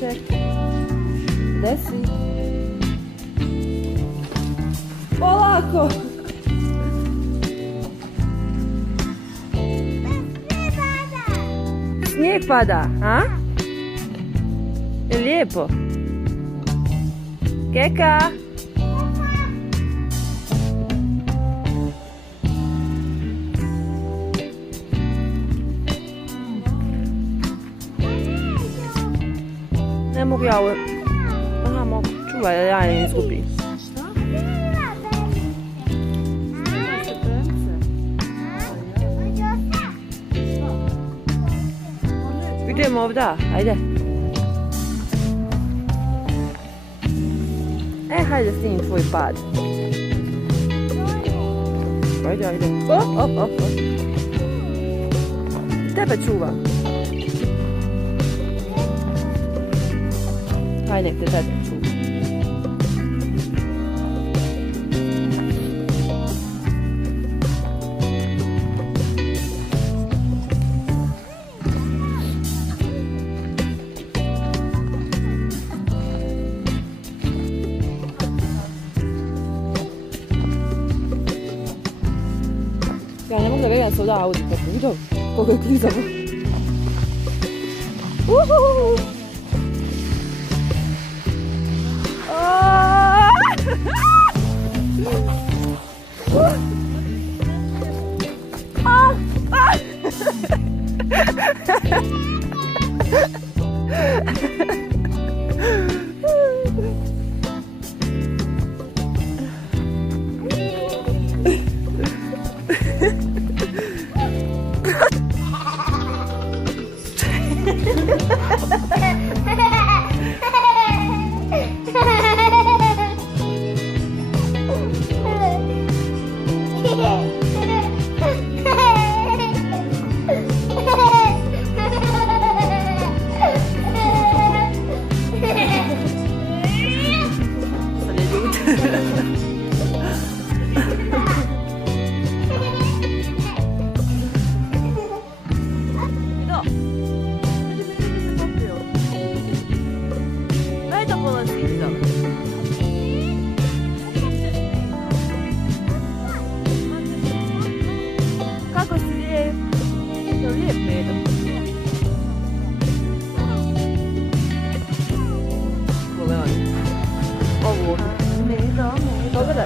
čekaj. Gde si? Polako! Snijeg pada, a? Je lijepo? Keka! Ne mogu ja ovo... Aha, mogu. Čuvaj da ja ne izgubim. Idemo ovdje, ajde. Hajde snimim tvoj pad. Ajde, ajde. Op. Tebe čuvam. Hajde, nek te tebe čuvam. Ja ne mogu da verujem da se ovdje Audi kako vidio koliko je klizavo.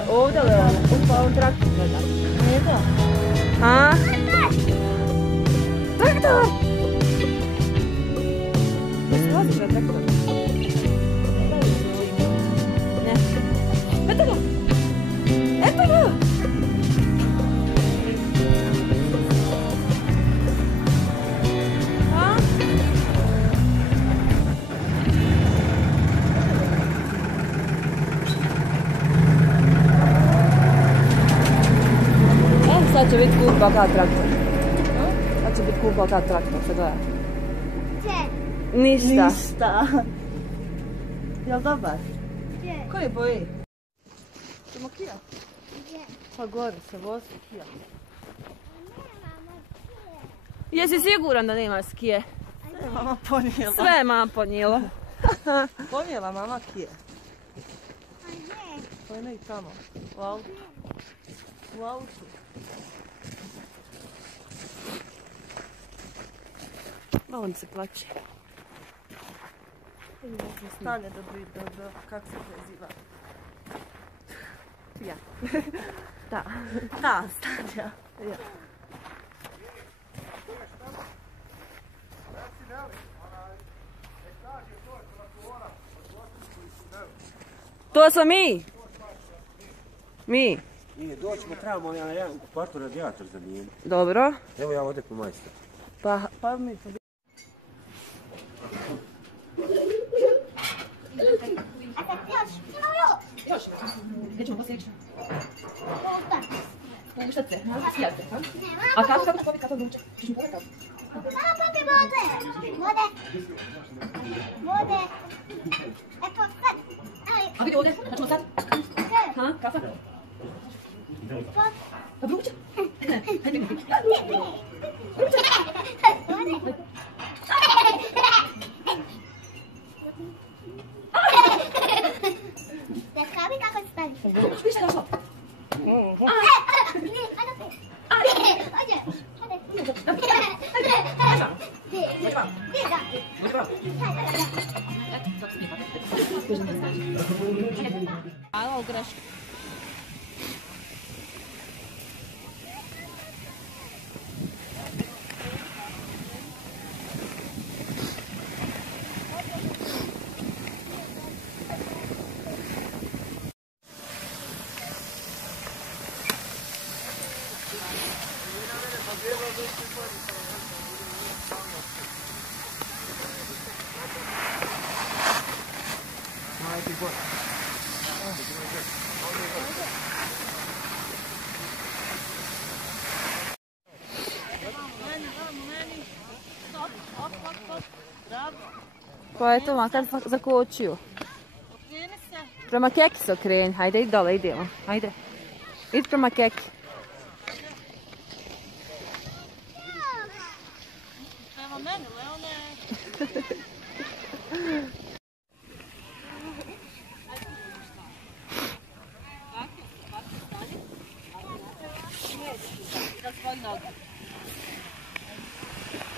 Ovdje Leona, upao traktor gleda. Gleda. A? Traktor! Da se vozi na traktor? Ne. Eto ga! Eto ga! A? Sad će biti kupa kao traktor. Sad će biti kupa kao traktor, se gleda. Ništa. Ništa. Jel dobar? Koji boji? Ćemo Kija? Pa gore se vozi Kija. Jesi siguran da nema skije? Sve mama ponijela. Sve je mama ponijela. Ponijela mama Kije. Pa ne i tamo. U autu. U autu. Malo mi se plaće. Stane do kako se preziva. Ja. Da. Da, Stanja. Ja. To smo mi. Mi. Nije, doćemo, trebamo na jedan kvartu radijator zamijeniti. Dobro. Evo ja ovdje po majstor. Pa mi to... Još. Gdje ćemo poslije ići? Šta se? Skijate, ha? A kako ću popiti kako vruće? Češ mi povekao? Mama, popi vode! Vode! Eto, sad! A vidi ovdje, šta ćemo sad? Ha, kafa? Pa vruće? Hajde, vruće! Hvala, Graška. Pa eto, makar zakočio. Prema Keki se okreni. Hajde, idi dole, idemo. Hajde. Idi prema Keki. Prema meni, Leone.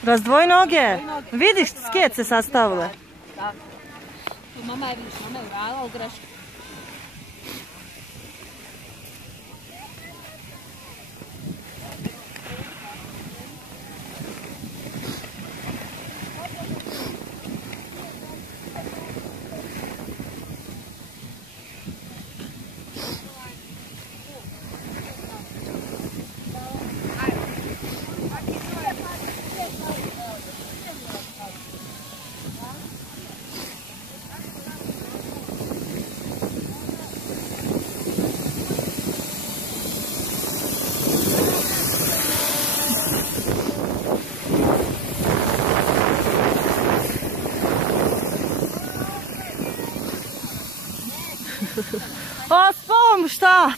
Razdvoji noge. Vidiš, skijet se sastavile. Tu mama je, vidiš, mama je uradila u Grašku. A spom, šta?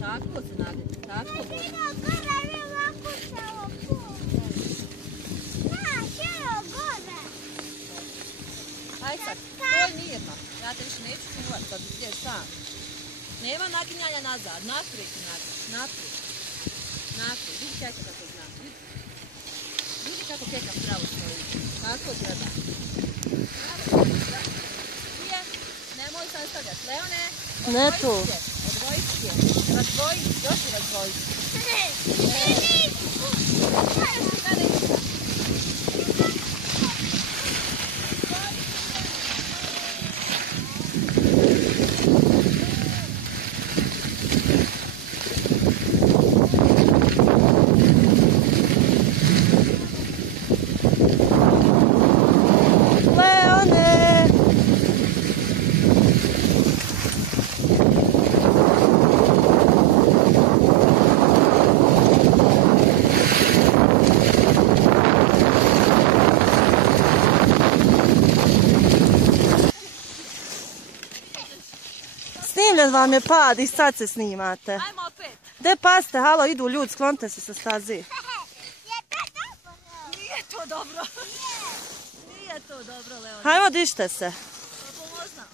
Tako se nagledati, tako bude. Aj sad, stoj mirno. Ja te više neću čuvat kad ideš sam. Nema naginjanja nazad, naprijed i nazad, naprijed. Naprijed, vidi Keka kako zna. Vidi kako Keka pravo stoji. Tako treba. Nije, nemoj sam stavljati. Leone, Ne tu. odvojit će. Razdvojit, još i razdvojit. Snimljen vam je pad i sad se snimate. Ajmo opet. De paste, halo, idu ljudi, sklonite se sa stazi. dobro. Nije to dobro, Leon. Hajmo, dište se. Pomozi nam.